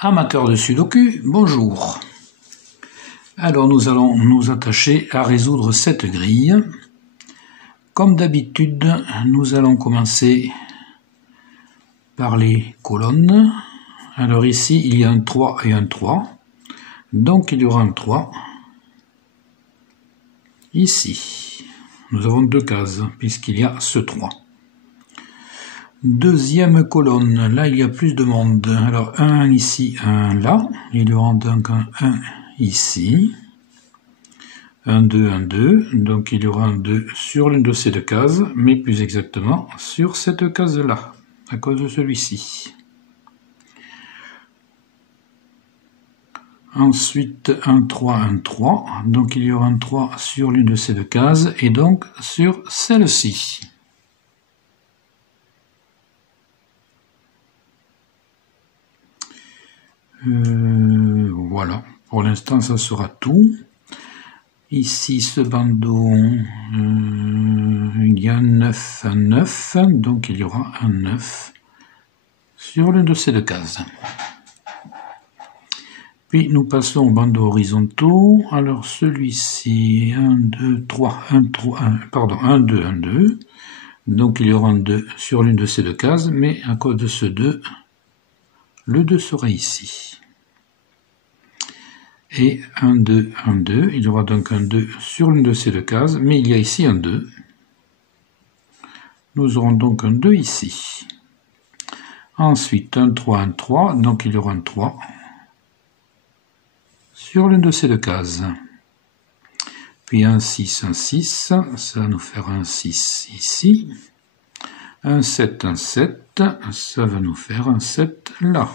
Amateurs de Sudoku, bonjour. Alors nous allons nous attacher à résoudre cette grille. Comme d'habitude, nous allons commencer par les colonnes. Alors ici, il y a un 3 et un 3. Donc il y aura un 3. Ici, nous avons deux cases, puisqu'il y a ce 3. Deuxième colonne, là il y a plus de monde. Alors un ici, un là. Il y aura donc un 1 ici. Un 2, un 2. Donc il y aura un 2 sur l'une de ces deux cases, mais plus exactement sur cette case-là, à cause de celui-ci. Ensuite un 3, un 3. Donc il y aura un 3 sur l'une de ces deux cases, et donc sur celle-ci. Voilà, pour l'instant ça sera tout. Ici ce bandeau, il y a un 9, un 9, donc il y aura un 9 sur l'une de ces deux cases. Puis nous passons aux bandeaux horizontaux. Alors celui-ci, 1, 2, 3, 1, 3, 1, pardon, 1, 2, 1, 2. Donc il y aura un 2 sur l'une de ces deux cases, mais à cause de ce 2, le 2 sera ici. Et 1, 2, 1, 2. Il y aura donc un 2 sur l'une de ces deux cases, mais il y a ici un 2. Nous aurons donc un 2 ici. Ensuite, un 3, un 3. Donc il y aura un 3 sur l'une de ces deux cases. Puis un 6, un 6. Ça va nous faire un 6 ici. Un 7, un 7. Ça va nous faire un 7 là.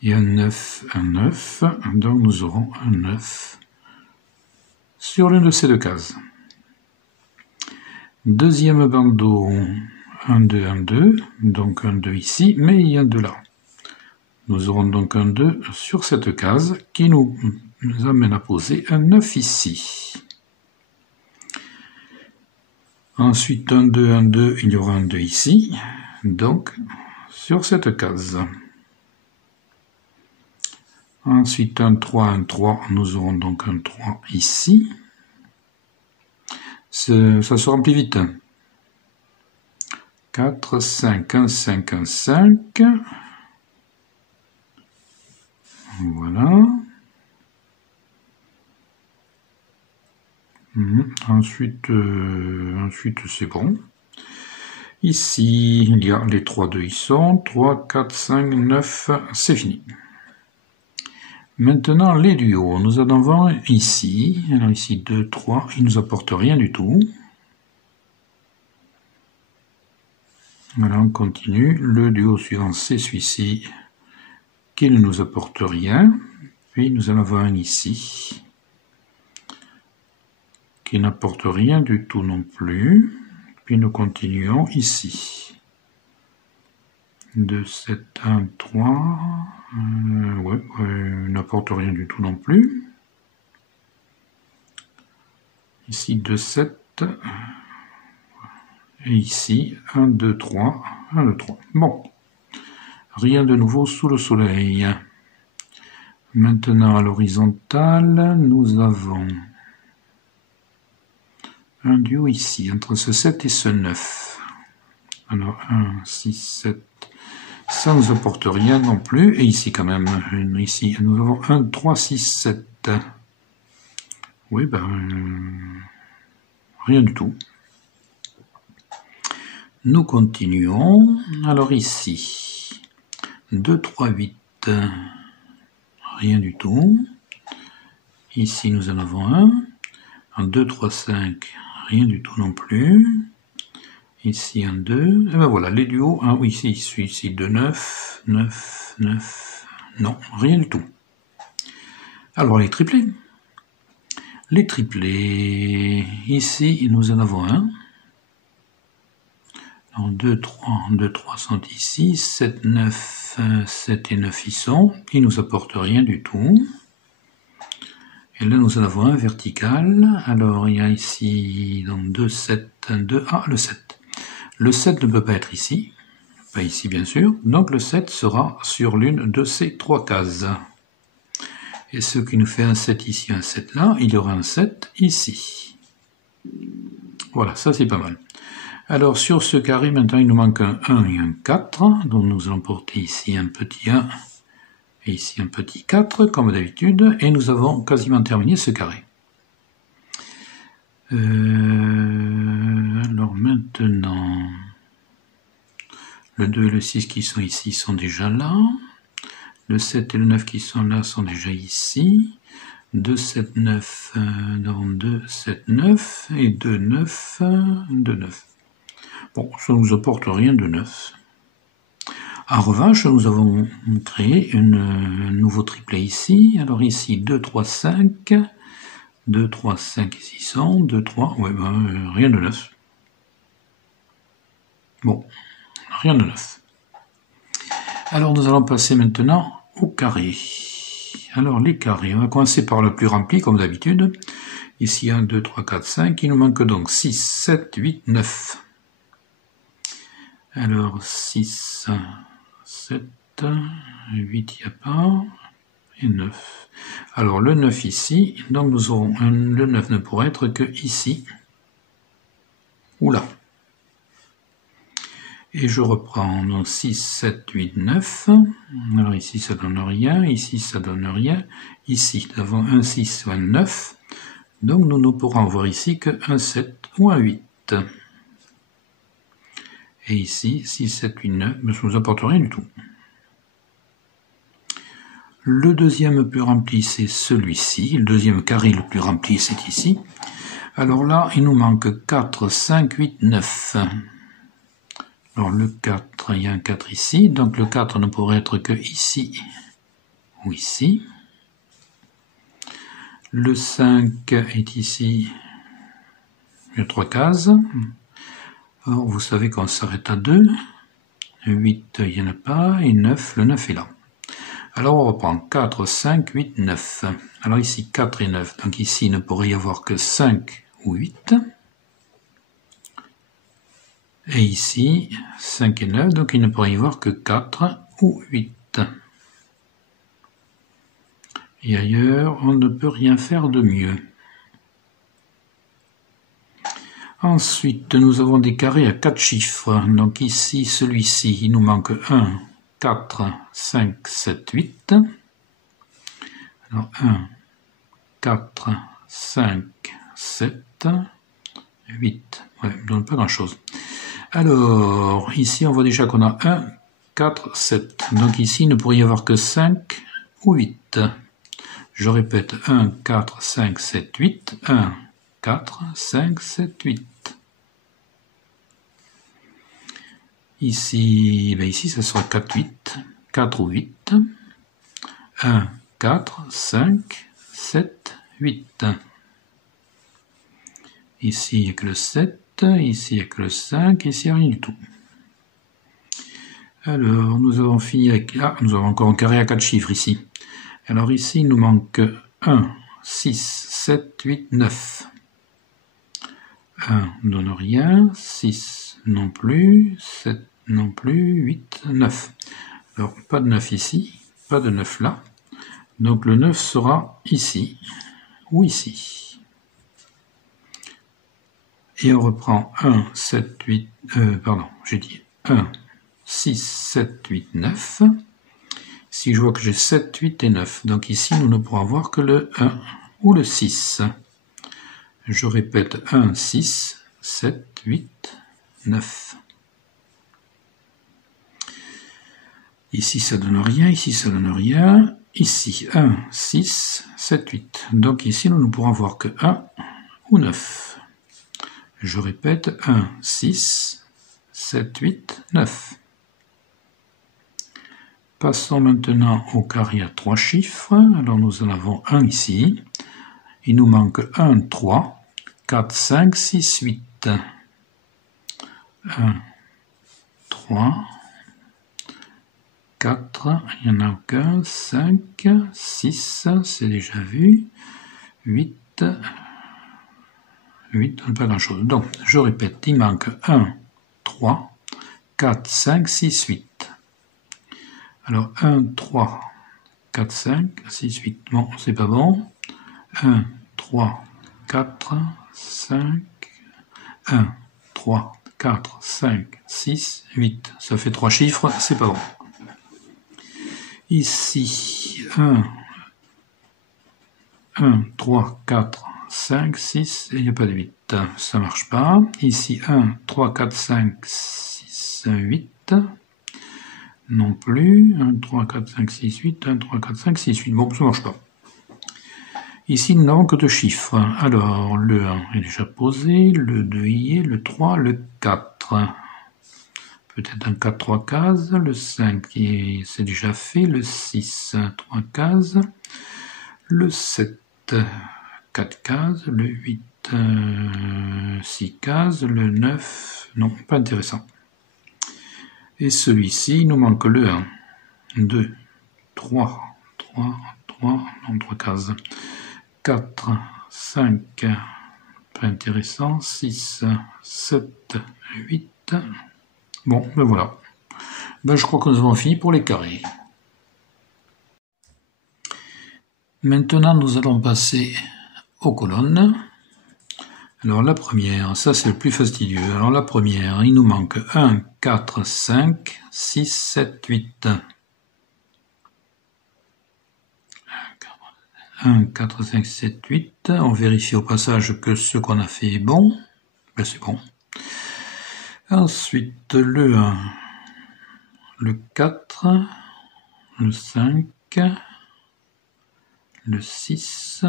Et un 9, un 9, donc nous aurons un 9 sur l'une de ces deux cases. Deuxième bandeau, 1, 2, 1, 2, donc un 2 ici, mais il y a un 2 là. Nous aurons donc un 2 sur cette case qui nous amène à poser un 9 ici. Ensuite, un 2, un 2, il y aura un 2 ici, donc sur cette case. Ensuite, un 3, un 3, nous aurons donc un 3 ici. Ça se remplit vite. 4, 5, 1, 5, 1, 5. Voilà. Ensuite c'est bon. Ici, il y a les 3 2 ils sont. 3, 4, 5, 9, c'est fini. Maintenant, les duos. Nous en avons ici. Alors ici, 2, 3. Ils ne nous apportent rien du tout. Voilà, on continue. Le duo suivant, c'est celui-ci, qui ne nous apporte rien. Puis nous en avons un ici, qui n'apporte rien du tout non plus. Puis nous continuons ici. 2, 7, 1, 3. N'apporte rien du tout non plus. Ici 2, 7. Et ici 1, 2, 3. 1, 2, 3. Bon. Rien de nouveau sous le soleil. Maintenant à l'horizontale, nous avons un duo ici, entre ce 7 et ce 9. Alors 1, 6, 7. Ça ne nous apporte rien non plus. Et ici quand même, ici, nous avons 1, 3, 6, 7. Oui, rien du tout. Nous continuons. Alors ici, 2, 3, 8. Rien du tout. Ici, nous en avons un 2, 3, 5. Rien du tout non plus. Ici un 2, et ben voilà, les duos, oui, ici 2, 9, 9, 9, non, rien du tout. Alors les triplés. Les triplés, ici nous en avons un. Alors 2, 3 sont ici, 7, 9, 7 et 9 y sont, ils nous apportent rien du tout. Et là nous en avons un vertical, alors il y a ici donc 2, 7, 1, 2, le 7. Le 7 ne peut pas être ici, pas ici bien sûr, donc le 7 sera sur l'une de ces 3 cases. Et ce qui nous fait un 7 ici, un 7 là, il y aura un 7 ici. Voilà, ça c'est pas mal. Alors sur ce carré, maintenant il nous manque un 1 et un 4, donc nous allons porter ici un petit 1 et ici un petit 4, comme d'habitude, et nous avons quasiment terminé ce carré. Alors maintenant, le 2 et le 6 qui sont ici sont déjà là. Le 7 et le 9 qui sont là sont déjà ici. 2, 7, 9, donc 2, 7, 9, et 2, 9, 2, 9. Bon, ça ne nous apporte rien de 9. En revanche, nous avons créé un nouveau triplet ici. Alors ici, 2, 3, 5. 2, 3, 5 ici sont. 2, 3, ouais, ben, rien de 9. Bon, rien de 9. Alors nous allons passer maintenant au carré. Alors les carrés, on va commencer par le plus rempli comme d'habitude. Ici 1, 2, 3, 4, 5. Il nous manque donc 6, 7, 8, 9. Alors 6, 7, 8, il n'y a pas, et 9. Alors le 9 ici, donc nous aurons le 9 ne pourra être que ici, ou là. Et je reprends, donc 6, 7, 8, 9. Alors ici ça donne rien, ici ça donne rien. Ici nous avons un 6 ou un 9. Donc nous ne pourrons voir ici que un 7 ou un 8. Et ici, 6, 7, 8, 9, mais ça ne nous apporte rien du tout. Le deuxième plus rempli, c'est celui-ci. Le deuxième carré le plus rempli, c'est ici. Alors là, il nous manque 4, 5, 8, 9. Alors le 4, il y a un 4 ici. Donc le 4 ne pourrait être que ici ou ici. Le 5 est ici. Il y a 3 cases. Alors vous savez qu'on s'arrête à 2. 8, il n'y en a pas. Et 9, le 9 est là. Alors on reprend 4, 5, 8, 9. Alors ici 4 et 9, donc ici il ne pourrait y avoir que 5 ou 8. Et ici 5 et 9, donc il ne pourrait y avoir que 4 ou 8. Et ailleurs, on ne peut rien faire de mieux. Ensuite, nous avons des carrés à 4 chiffres. Donc ici, celui-ci, il nous manque 1, 4, 5, 7, 8. Alors 1, 4, 5, 7, 8. Ouais, donc pas grand-chose. Alors, ici, on voit déjà qu'on a 1, 4, 7. Donc ici, il ne pourrait y avoir que 5 ou 8. Je répète, 1, 4, 5, 7, 8. 1, 4, 5, 7, 8. Ici, ici, ça sera 4, 8. 4 ou 8. 1, 4, 5, 7, 8. Ici, il n'y a que le 7. Ici, il n'y a que le 5. Ici, il n'y a rien du tout. Alors, nous avons fini avec... Ah, nous avons encore un carré à 4 chiffres ici. Alors ici, il nous manque 1, 6, 7, 8, 9. 1 ne donne rien, 6 non plus, 7 non plus, 8, 9. Alors, pas de 9 ici, pas de 9 là. Donc le 9 sera ici ou ici. Et on reprend 1, 7, 8, j'ai dit 1, 6, 7, 8, 9. Si je vois que j'ai 7, 8 et 9, donc ici nous ne pourrons avoir que le 1 ou le 6. Je répète 1, 6, 7, 8, 9. Ici ça donne rien, ici ça donne rien. Ici 1, 6, 7, 8. Donc ici nous ne pourrons avoir que 1 ou 9. Je répète 1, 6, 7, 8, 9. Passons maintenant au carré à 3 chiffres. Alors nous en avons un ici. Il nous manque 1, 3, 4, 5, 6, 8. 1, 3, 4, il n'y en a aucun, 5, 6, c'est déjà vu, 8, 8, pas grand chose. Donc, je répète, il manque 1, 3, 4, 5, 6, 8. Alors 1, 3, 4, 5, 6, 8. Bon, c'est pas bon. 1, 3, 4, 5, 1, 3, 4, 5, 6, 8. Ça fait 3 chiffres, c'est pas bon. Ici, 1, 3, 4, 5, 6, et il n'y a pas de 8. Ça marche pas. Ici, 1, 3, 4, 5, 6, 8. Non plus. 1, 3, 4, 5, 6, 8. 1, 3, 4, 5, 6, 8. Bon, ça marche pas. Ici, nous n'avons que 2 chiffres. Alors, le 1 est déjà posé, le 2 y est, le 3, le 4. Peut-être un 4, 3 cases, le 5 c'est déjà fait, le 6, 3 cases, le 7, 4 cases, le 8, 6 cases, le 9, non, pas intéressant. Et celui-ci, il nous manque le 1, 2, 3, cases. 4, 5, pas intéressant, 6, 7, 8. Bon, ben voilà. Ben je crois que nous avons fini pour les carrés. Maintenant, nous allons passer aux colonnes. Alors la première, ça c'est le plus fastidieux. Alors la première, il nous manque 1, 4, 5, 6, 7, 8. 1, 4, 5, 7, 8. On vérifie au passage que ce qu'on a fait est bon. Ben c'est bon. Ensuite, le 1, le 4, le 5, le 6,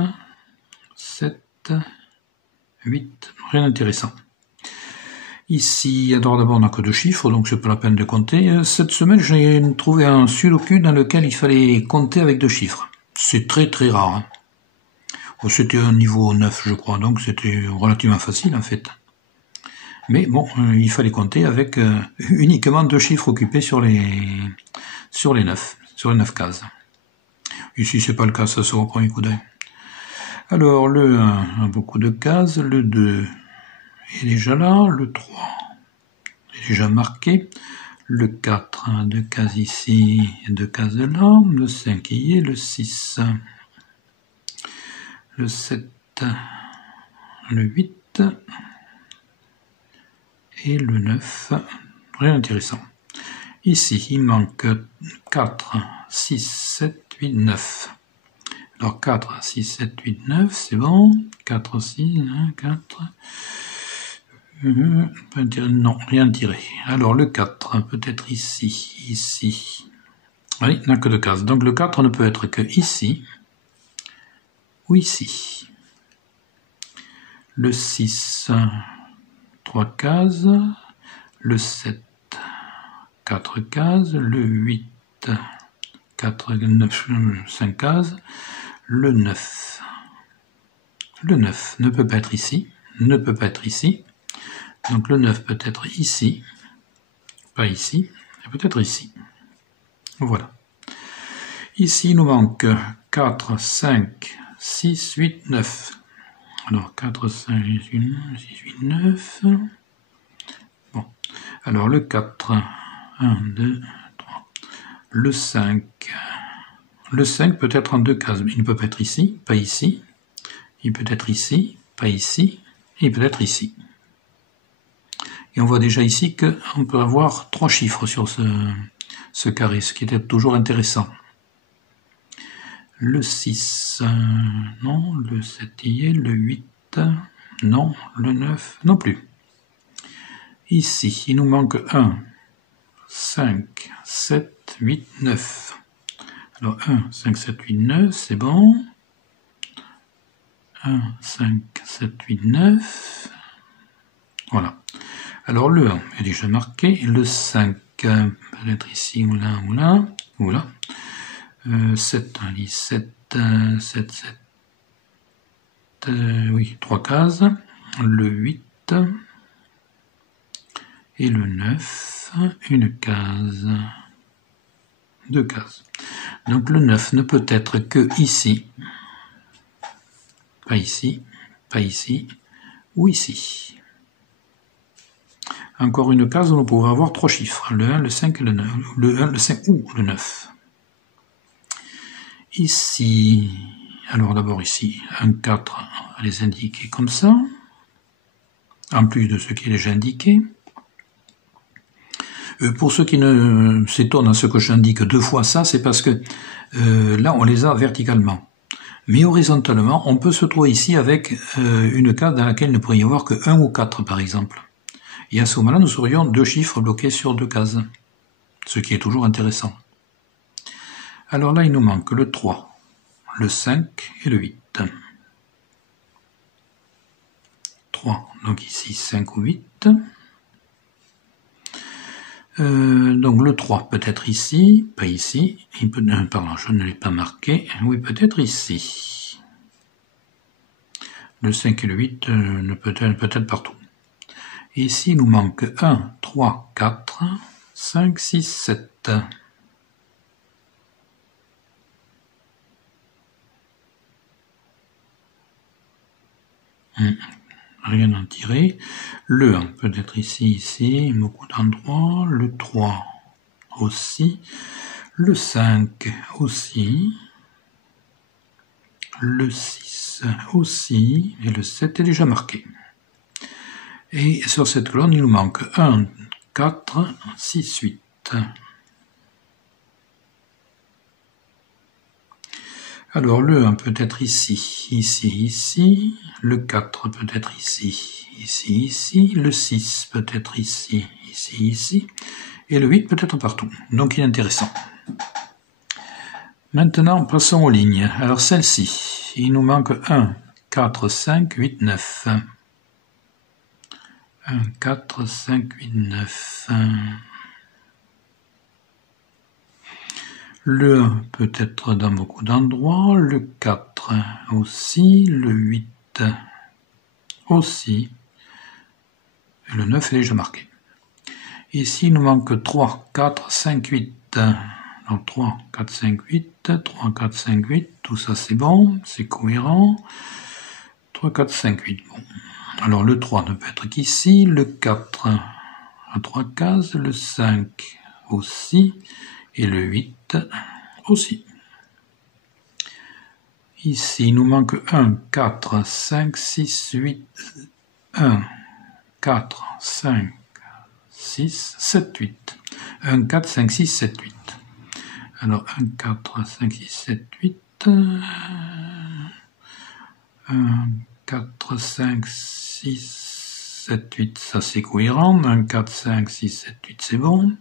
7, 8. Rien d'intéressant. Ici, alors d'abord on n'a que 2 chiffres, donc c'est pas la peine de compter. Cette semaine, j'ai trouvé un sudoku dans lequel il fallait compter avec 2 chiffres. C'est très très rare. Hein. C'était un niveau 9, je crois, donc c'était relativement facile en fait. Mais bon, il fallait compter avec uniquement 2 chiffres occupés sur les 9, sur les 9 cases. Ici, c'est pas le cas, ça se voit au premier coup d'œil. Alors, le 1 a beaucoup de cases, le 2 est déjà là, le 3 est déjà marqué, le 4 a 2 cases ici et 2 cases là, le 5 y est, le 6, le 7, le 8 et le 9. Rien d'intéressant. Ici, il manque 4, 6, 7, 8, 9. Alors 4, 6, 7, 8, 9, c'est bon. 4, 6, 1, 4. Non, rien tiré. Alors le 4, peut-être ici, ici. Oui, il n'a que 2 cases. Donc le 4 ne peut être que ici ou ici. Le 6, 3 cases. Le 7, 4 cases. Le 8, 4, 9, 5 cases. Le 9. Le 9 ne peut pas être ici. Ne peut pas être ici. Donc le 9 peut être ici. Pas ici. Et peut-être ici. Voilà. Ici, il nous manque 4, 5, 6, 8, 9. Alors, 4, 5, 6, 8, 9. Bon. Alors, le 4, 1, 2, 3. Le 5. Le 5 peut être en 2 cases. Il ne peut pas être ici, pas ici. Il peut être ici, pas ici. Et il peut être ici. Et on voit déjà ici qu'on peut avoir 3 chiffres sur ce carré, ce qui était toujours intéressant. Le 6, non, le 7 y est, le 8, non, le 9, non plus. Ici, il nous manque 1, 5, 7, 8, 9. Alors 1, 5, 7, 8, 9, c'est bon. 1, 5, 7, 8, 9. Voilà. Alors le 1 est déjà marqué, le 5, peut-être ici ou là, ou là, ou là. 7, on dit 7, 7, 7, oui, 3 cases, le 8 et le 9, une case, 2 cases. Donc le 9 ne peut être que ici, pas ici, pas ici, ou ici. encore une case où nous pouvons avoir 3 chiffres, le 1, le 5 et le 9, le 1, le 5 ou le 9. Ici, alors d'abord ici, un 4 à les indiquer comme ça, en plus de ce qui est déjà indiqué. Pour ceux qui ne s'étonnent à ce que j'indique 2 fois ça, c'est parce que là on les a verticalement. Mais horizontalement, on peut se trouver ici avec une case dans laquelle il ne pourrait y avoir que 1 ou 4 par exemple. Et à ce moment-là, nous aurions 2 chiffres bloqués sur 2 cases, ce qui est toujours intéressant. Alors là, il nous manque le 3, le 5 et le 8. 3, donc ici 5 ou 8. Donc le 3 peut être ici, pas ici, pardon, je ne l'ai pas marqué, oui peut-être ici. Le 5 et le 8 peut-être partout. Ici il nous manque 1, 3, 4, 5, 6, 7. Rien à en tirer. Le 1 peut être ici, ici, beaucoup d'endroits. Le 3 aussi. Le 5 aussi. Le 6 aussi. Et le 7 est déjà marqué. Et sur cette colonne, il nous manque 1, 4, 6, 8. Alors le 1 peut être ici, ici, ici, le 4 peut être ici, ici, ici, le 6 peut être ici, ici, ici, et le 8 peut être partout. Donc il est intéressant. Maintenant, passons aux lignes. Alors celle-ci, il nous manque 1, 4, 5, 8, 9. 1, 4, 5, 8, 9. Le 1 peut être dans beaucoup d'endroits, le 4 aussi, le 8 aussi, et le 9 est déjà marqué. Ici, il nous manque 3, 4, 5, 8. Donc 3, 4, 5, 8, 3, 4, 5, 8, tout ça c'est bon, c'est cohérent. 3, 4, 5, 8, bon. Alors le 3 ne peut être qu'ici, le 4 à 3 cases, le 5 aussi, et le 8 aussi. Ici, il nous manque 1, 4, 5, 6, 8, 1, 4, 5, 6, 7, 8. 1, 4, 5, 6, 7, 8. Alors 1, 4, 5, 6, 7, 8. 1, 4, 5, 6, 7, 8, ça c'est cohérent. 1, 4, 5, 6, 7, 8, c'est bon.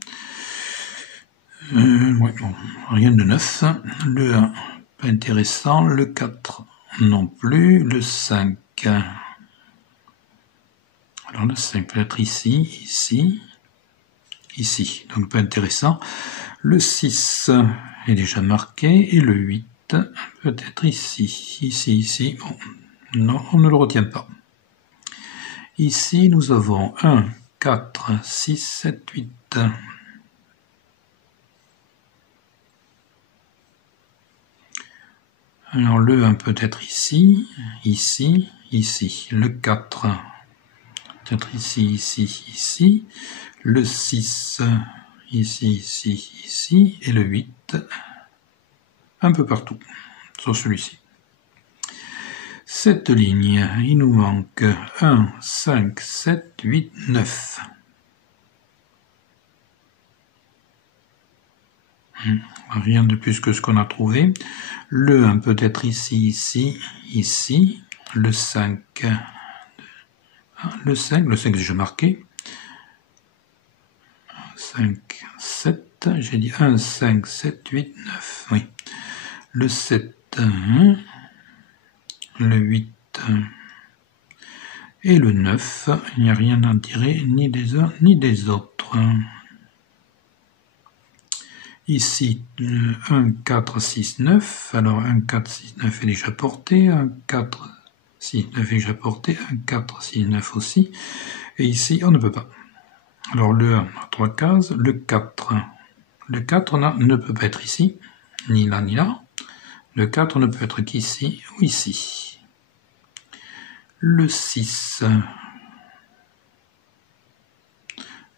Ouais, bon, rien de neuf. Le 1, pas intéressant. Le 4, non plus. Le 5. Alors le 5 peut être ici, ici, ici. Donc pas intéressant. Le 6 est déjà marqué. Et le 8 peut être ici, ici, ici. Bon, non, on ne le retient pas. Ici, nous avons 1, 4, 6, 7, 8. Alors le 1 peut être ici, ici, ici. Le 4 peut être ici, ici, ici. Le 6 ici, ici, ici. Et le 8 un peu partout, sur celui-ci. Cette ligne, il nous manque 1, 5, 7, 8, 9. Rien de plus que ce qu'on a trouvé. Le 1 peut être ici, ici, ici. Le 5, le 5 est déjà marqué. 5, 7, j'ai dit 1, 5, 7, 8, 9. Oui. Le 7, le 8 et le 9. Il n'y a rien à en tirer ni des uns ni des autres. Ici, 1, 4, 6, 9. Alors 1, 4, 6, 9 est déjà porté. 1, 4, 6, 9 est déjà porté. 1, 4, 6, 9 aussi. Et ici, on ne peut pas. Alors le 1 a 3 cases. Le 4 ne peut pas être ici. Ni là, ni là. Le 4 ne peut être qu'ici ou ici. Le 6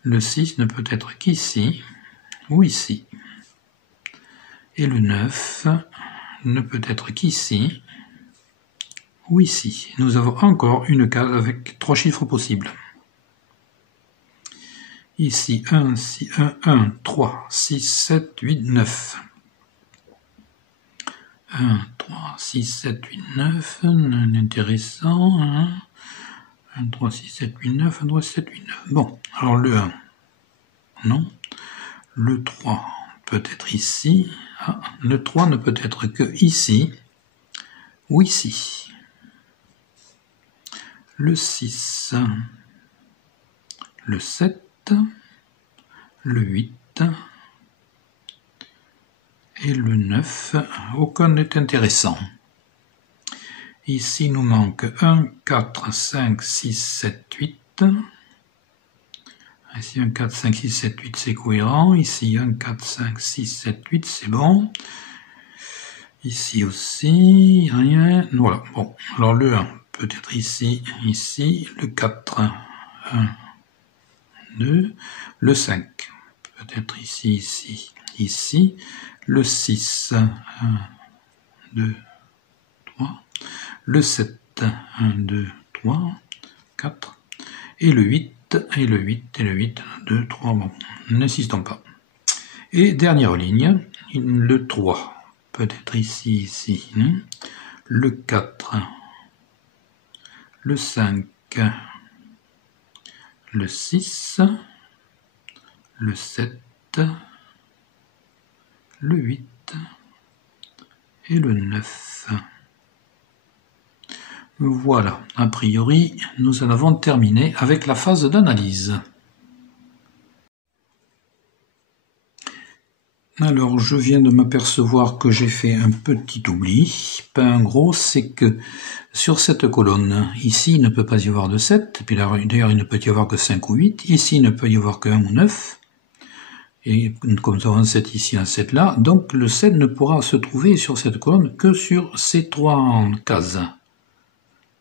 Le 6 ne peut être qu'ici ou ici. Et le 9 ne peut être qu'ici ou ici. Nous avons encore une case avec 3 chiffres possibles. Ici, 1, 1, 3, 6, 7, 8, 9. 1, 3, 6, 7, 8, 9. Intéressant. 1, 3, 6, 7, 8, 9. 1, 3, 6, 7, 8, 9. Bon, alors le 1, non. Le 3 peut être ici. Ah, le 3 ne peut être que ici ou ici. Le 6, le 7, le 8 et le 9. Aucun n'est intéressant. Ici, il nous manque 1, 4, 5, 6, 7, 8. Ici, 1, 4, 5, 6, 7, 8, c'est cohérent. Ici, 1, 4, 5, 6, 7, 8, c'est bon. Ici aussi, rien. Voilà, bon. Alors, le 1 peut être ici, ici. Le 4, 1, 2. Le 5 peut être ici, ici, ici. Le 6, 1, 2, 3. Le 7, 1, 2, 3, 4. Et le 8, et le 8, et le 8, 1, 2, 3. Bon, n'insistons pas. Et dernière ligne, le 3 peut être ici, ici. Le 4, le 5, le 6, le 7, le 8 et le 9. Voilà, a priori, nous en avons terminé avec la phase d'analyse. Alors, je viens de m'apercevoir que j'ai fait un petit oubli, pas un gros, c'est que sur cette colonne, ici, il ne peut pas y avoir de 7, et puis d'ailleurs, il ne peut y avoir que 5 ou 8, ici, il ne peut y avoir que 1 ou 9, et comme nous avons un 7 ici, un 7 là, donc le 7 ne pourra se trouver sur cette colonne que sur ces 3 cases.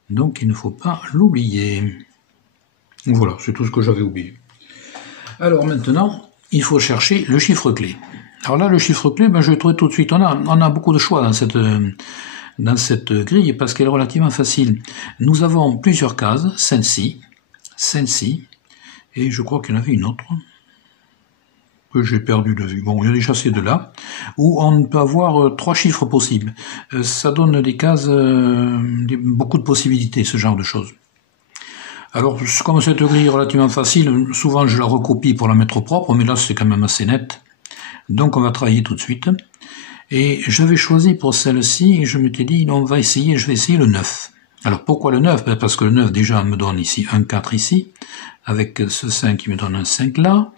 Donc, il ne faut pas l'oublier. Voilà, c'est tout ce que j'avais oublié. Alors maintenant, il faut chercher le chiffre clé. Alors là, le chiffre clé, je vais trouver tout de suite. On a beaucoup de choix dans cette grille parce qu'elle est relativement facile. Nous avons plusieurs cases, celle-ci, et je crois qu'il y en avait une autre que j'ai perdu de vue. Bon, il y a déjà ces deux-là, où on peut avoir 3 chiffres possibles. Ça donne des cases, beaucoup de possibilités, ce genre de choses. Alors, comme cette grille est relativement facile, souvent je la recopie pour la mettre au propre, mais là c'est quand même assez net. Donc on va travailler tout de suite. Et j'avais choisi pour celle-ci, et je m'étais dit, je vais essayer le 9. Alors pourquoi le 9? Parce que le 9 déjà me donne ici un 4 ici, avec ce 5 qui me donne un 5 là.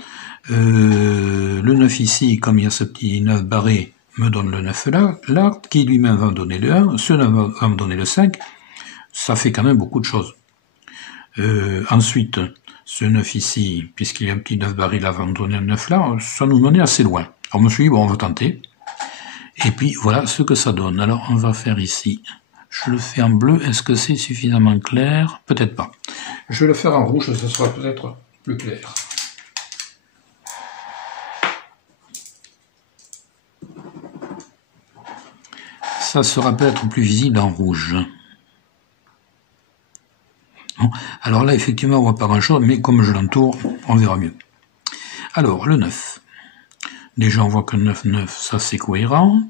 Le 9 ici, comme il y a ce petit 9 barré, me donne le 9 là, qui lui-même va me donner le 1, ce 9 va me donner le 5. Ça fait quand même beaucoup de choses. Ensuite, ce 9 ici, puisqu'il y a un petit 9 barré là, va me donner un 9 là, ça nous menait assez loin. Alors je me suis dit, bon, on va tenter. Et puis voilà ce que ça donne. Alors on va faire ici, je le fais en bleu, est-ce que c'est suffisamment clair? Peut-être pas. Je vais le faire en rouge, ça sera peut-être plus clair. Ça sera peut-être plus visible en rouge. Alors là, effectivement, on voit pas grand-chose, mais comme je l'entoure, on verra mieux. Alors, le 9. Déjà, on voit que 9, 9, ça c'est cohérent.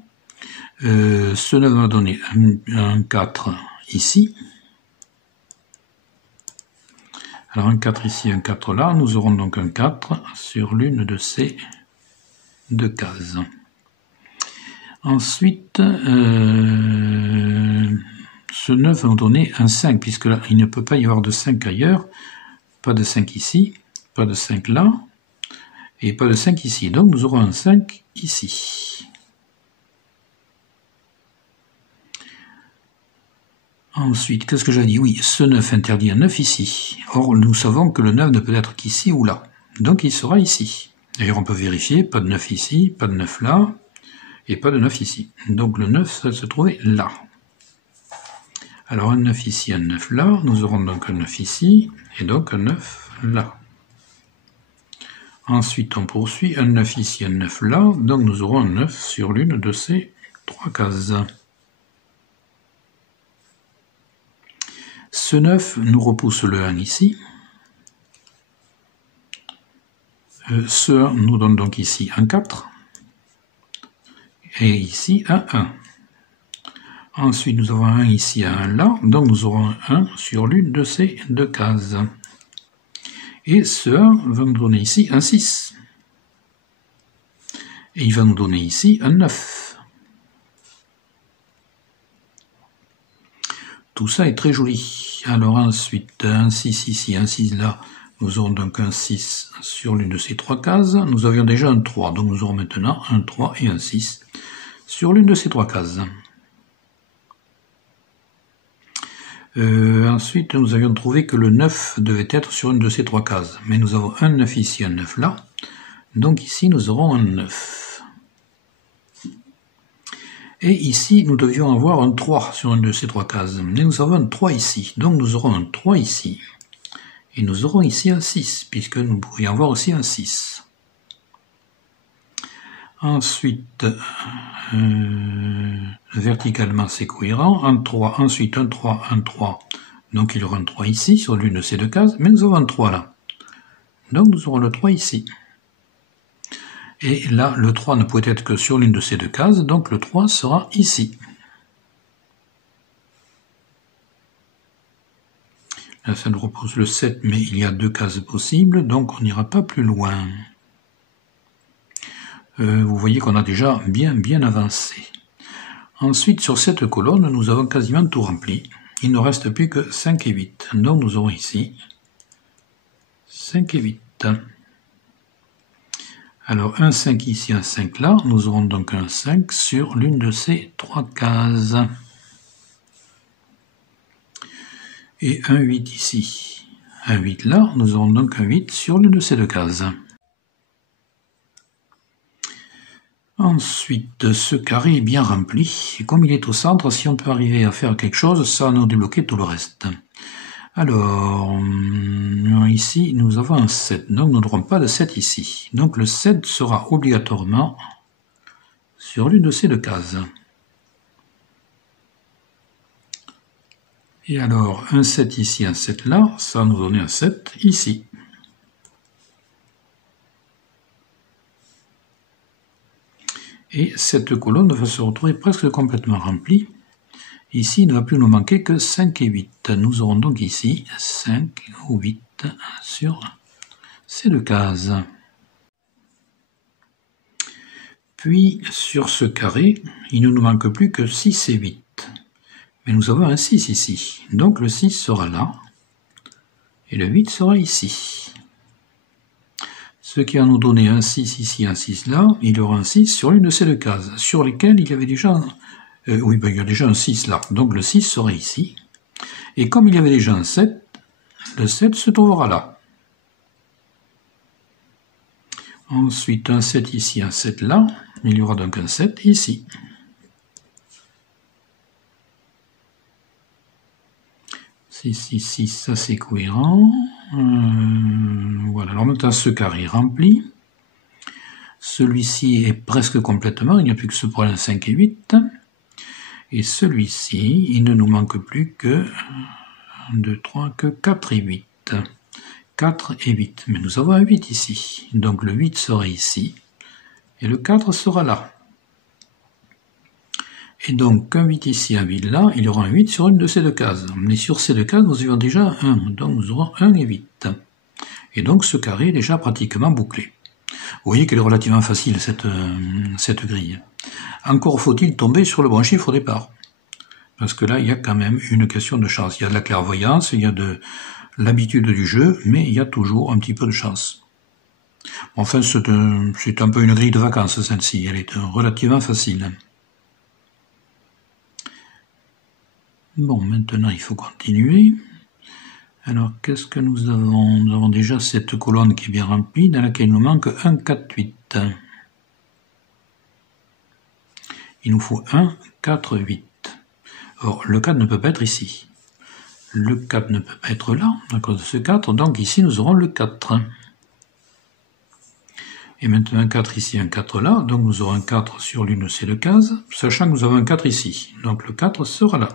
Ce 9 va donner un 4 ici. Alors, un 4 ici, un 4 là. Nous aurons donc un 4 sur l'une de ces deux cases. Ensuite, ce 9 va nous donner un 5, puisque là, il ne peut pas y avoir de 5 ailleurs. Pas de 5 ici, pas de 5 là, et pas de 5 ici. Donc nous aurons un 5 ici. Ensuite, qu'est-ce que j'ai dit? Oui, ce 9 interdit un 9 ici. Or, nous savons que le 9 ne peut être qu'ici ou là. Donc il sera ici. D'ailleurs, on peut vérifier, pas de 9 ici, pas de 9 là, et pas de 9 ici. Donc le 9, ça va se trouver là. Alors un 9 ici, un 9 là, nous aurons donc un 9 ici, et donc un 9 là. Ensuite, on poursuit, un 9 ici, un 9 là, donc nous aurons un 9 sur l'une de ces 3 cases. Ce 9 nous repousse le 1 ici. Ce 1 nous donne donc ici un 4. Et ici un 1. Ensuite, nous avons un 1 ici, un 1 là, donc nous aurons un 1 sur l'une de ces 2 cases. Et ce 1 va nous donner ici un 6. Et il va nous donner ici un 9. Tout ça est très joli. Alors ensuite, un 6 ici, un 6 là, nous aurons donc un 6 sur l'une de ces 3 cases. Nous avions déjà un 3, donc nous aurons maintenant un 3 et un 6 sur l'une de ces 3 cases. Ensuite, nous avions trouvé que le 9 devait être sur une de ces 3 cases. Mais nous avons un 9 ici, un 9 là. Donc ici, nous aurons un 9. Et ici, nous devions avoir un 3 sur une de ces 3 cases. Mais nous avons un 3 ici. Donc nous aurons un 3 ici. Et nous aurons ici un 6, puisque nous pourrions avoir aussi un 6. Ensuite, verticalement, c'est cohérent. Un 3, ensuite un 3, un 3. Donc il y aura un 3 ici, sur l'une de ces 2 cases. Mais nous avons un 3 là. Donc nous aurons le 3 ici. Et là, le 3 ne pouvait être que sur l'une de ces 2 cases. Donc le 3 sera ici. Là, ça nous repose le 7, mais il y a 2 cases possibles. Donc on n'ira pas plus loin. Vous voyez qu'on a déjà bien avancé. Ensuite, sur cette colonne, nous avons quasiment tout rempli. Il ne reste plus que 5 et 8. Donc nous aurons ici 5 et 8. Alors un 5 ici, un 5 là. Nous aurons donc un 5 sur l'une de ces 3 cases. Et un 8 ici. Un 8 là. Nous aurons donc un 8 sur l'une de ces 2 cases. Ensuite, ce carré est bien rempli. Et comme il est au centre, si on peut arriver à faire quelque chose, ça va nous débloquer tout le reste. Alors, ici, nous avons un 7. Donc, nous n'aurons pas de 7 ici. Donc, le 7 sera obligatoirement sur l'une de ces 2 cases. Et alors, un 7 ici, un 7 là, ça va nous donner un 7 ici. Et cette colonne va se retrouver presque complètement remplie. Ici, il ne va plus nous manquer que 5 et 8. Nous aurons donc ici 5 ou 8 sur ces 2 cases. Puis, sur ce carré, il ne nous manque plus que 6 et 8. Mais nous avons un 6 ici. Donc le 6 sera là. Et le 8 sera ici. Ce qui va nous donner un 6 ici, un 6 là. Il y aura un 6 sur l'une de ces 2 cases, sur lesquelles il y avait déjà... il y a déjà un 6 là. Donc le 6 sera ici. Et comme il y avait déjà un 7, le 7 se trouvera là. Ensuite, un 7 ici, un 7 là. Il y aura donc un 7 ici. Ici, ça c'est cohérent. Voilà, alors maintenant ce carré est rempli. Celui-ci est presque complètement, il n'y a plus que ce problème 5 et 8. Et celui-ci, il ne nous manque plus que 1, 2, 3, que 4 et 8. 4 et 8, mais nous avons un 8 ici. Donc le 8 sera ici, et le 4 sera là. Et donc, un 8 ici, un 8 là, il y aura un 8 sur une de ces 2 cases. Mais sur ces 2 cases, nous avions déjà 1, donc nous aurons 1 et 8. Et donc, ce carré est déjà pratiquement bouclé. Vous voyez qu'elle est relativement facile, cette grille. Encore faut-il tomber sur le bon chiffre au départ. Parce que là, il y a quand même une question de chance. Il y a de la clairvoyance, il y a de l'habitude du jeu, mais il y a toujours un petit peu de chance. Enfin, c'est un peu une grille de vacances, celle-ci. Elle est relativement facile. Bon, maintenant il faut continuer. Alors, qu'est-ce que nous avons? Nous avons déjà cette colonne qui est bien remplie, dans laquelle il nous manque un 4, 8. Il nous faut 1, 4, 8. Or, le 4 ne peut pas être ici. Le 4 ne peut pas être là, à cause de ce 4, donc ici nous aurons le 4. Et maintenant un 4 ici, un 4 là, donc nous aurons un 4 sur l'une de ces deux cases, sachant que nous avons un 4 ici, donc le 4 sera là.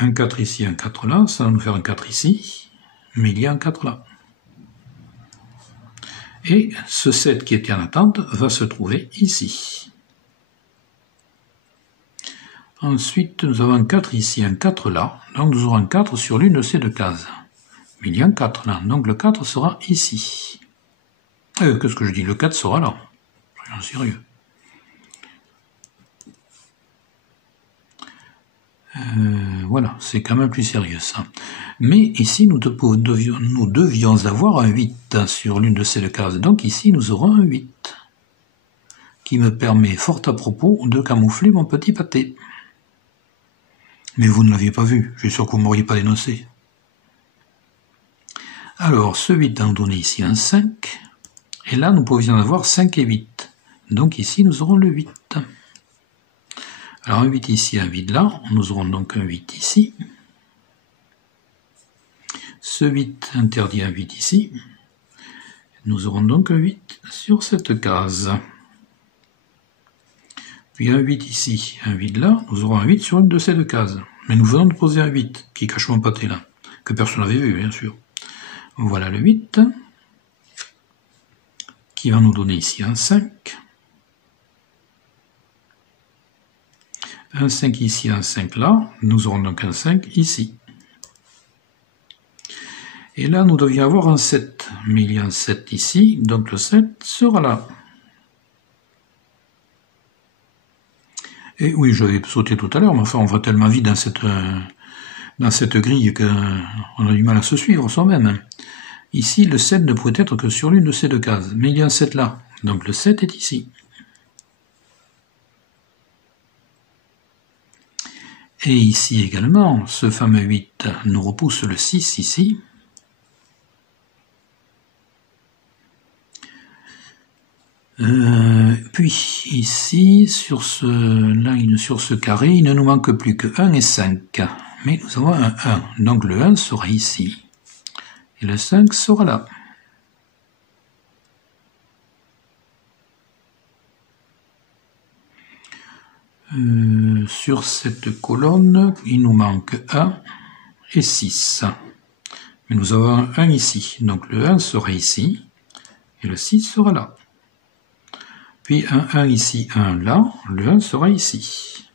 Un 4 ici, un 4 là, ça va nous faire un 4 ici, mais il y a un 4 là. Et ce 7 qui était en attente va se trouver ici. Ensuite, nous avons un 4 ici, un 4 là, donc nous aurons un 4 sur l'une de ces deux cases. Mais il y a un 4 là, donc le 4 sera ici. Qu'est-ce que je dis? Le 4 sera là. Soyons sérieux. Voilà, c'est quand même plus sérieux ça. Mais ici, nous devions avoir un 8 sur l'une de ces deux cases. Donc ici, nous aurons un 8. Qui me permet, fort à propos, de camoufler mon petit pâté. Mais vous ne l'aviez pas vu, je suis sûr que vous ne m'auriez pas dénoncé. Alors, ce 8 a donné ici un 5. Et là, nous pouvions avoir 5 et 8. Donc ici, nous aurons le 8. Alors un 8 ici, un vide là, nous aurons donc un 8 ici. Ce 8 interdit un 8 ici. Nous aurons donc un 8 sur cette case. Puis un 8 ici, un vide là, nous aurons un 8 sur une de ces deux cases. Mais nous venons de poser un 8 qui cache mon pâté là, que personne n'avait vu bien sûr. Voilà le 8, qui va nous donner ici un 5. Un 5 ici, un 5 là, nous aurons donc un 5 ici. Et là, nous devions avoir un 7, mais il y a un 7 ici, donc le 7 sera là. Et oui, j'avais sauté tout à l'heure, mais enfin, on va tellement vite dans cette grille qu'on a du mal à se suivre soi-même. Ici, le 7 ne pouvait être que sur l'une de ces deux cases, mais il y a un 7 là, donc le 7 est ici. Et ici également, ce fameux 8 nous repousse le 6 ici. Puis ici, sur ce carré, il ne nous manque plus que 1 et 5. Mais nous avons un 1, donc le 1 sera ici. Et le 5 sera là. Sur cette colonne, il nous manque 1 et 6. Mais nous avons un 1 ici, donc le 1 sera ici, et le 6 sera là. Puis un 1 ici, un là, le 1 sera ici.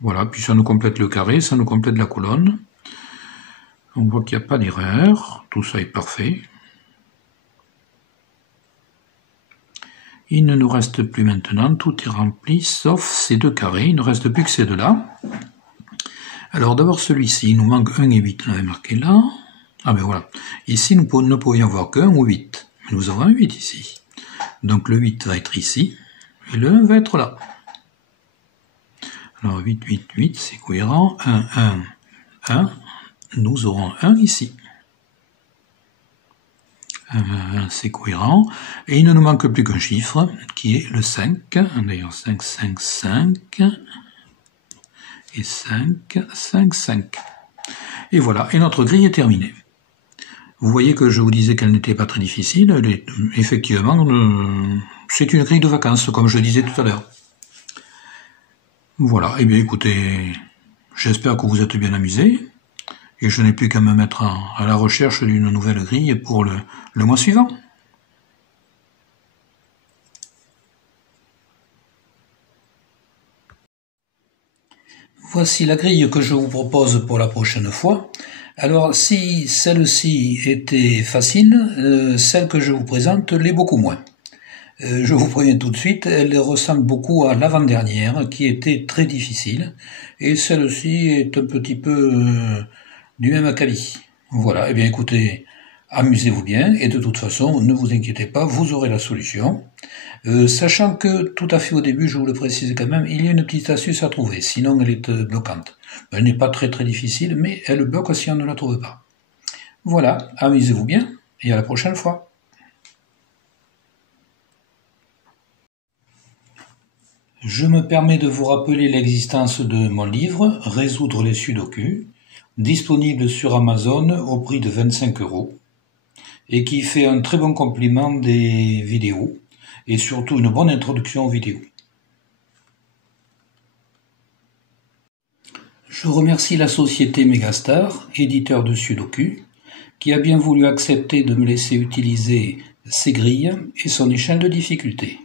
Voilà, puis ça nous complète le carré, ça nous complète la colonne. On voit qu'il n'y a pas d'erreur, tout ça est parfait. Il ne nous reste plus maintenant, tout est rempli, sauf ces deux carrés, il ne reste plus que ces deux-là. Alors d'abord celui-ci, il nous manque 1 et 8, on avait marqué là. Ah ben voilà, ici nous ne pouvions avoir que 1 ou 8, mais nous avons un 8 ici. Donc le 8 va être ici, et le 1 va être là. Alors 8, 8, 8, c'est cohérent, 1, 1, 1, nous aurons 1 ici. C'est cohérent, et il ne nous manque plus qu'un chiffre, qui est le 5, d'ailleurs 5, 5, 5, et 5, 5, 5. Et voilà, et notre grille est terminée. Vous voyez que je vous disais qu'elle n'était pas très difficile, effectivement, c'est une grille de vacances, comme je disais tout à l'heure. Voilà, et bien écoutez, j'espère que vous êtes bien amusés. Et je n'ai plus qu'à me mettre à la recherche d'une nouvelle grille pour le mois suivant. Voici la grille que je vous propose pour la prochaine fois. Alors, si celle-ci était facile, celle que je vous présente l'est beaucoup moins. Je vous préviens tout de suite, elle ressemble beaucoup à l'avant-dernière, qui était très difficile, et celle-ci est un petit peu du même acabit. Voilà, et bien écoutez, amusez-vous bien, et de toute façon, ne vous inquiétez pas, vous aurez la solution. Sachant que, tout à fait au début, je vous le précise quand même, il y a une petite astuce à trouver, sinon elle est bloquante. Elle n'est pas très très difficile, mais elle bloque si on ne la trouve pas. Voilà, amusez-vous bien, et à la prochaine fois. Je me permets de vous rappeler l'existence de mon livre « Résoudre les sudoku », disponible sur Amazon au prix de 25 €. et qui fait un très bon complément des vidéos et surtout une bonne introduction aux vidéos. Je remercie la société Megastar, éditeur de Sudoku, qui a bien voulu accepter de me laisser utiliser ses grilles et son échelle de difficulté.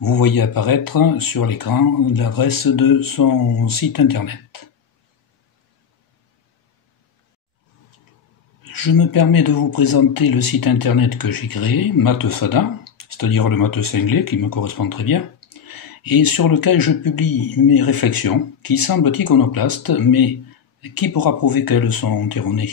Vous voyez apparaître sur l'écran l'adresse de son site internet. Je me permets de vous présenter le site internet que j'ai créé, Mathefada, c'est-à-dire le maths cinglé qui me correspond très bien, et sur lequel je publie mes réflexions qui semblent iconoclastes, mais qui pourra prouver qu'elles sont erronées.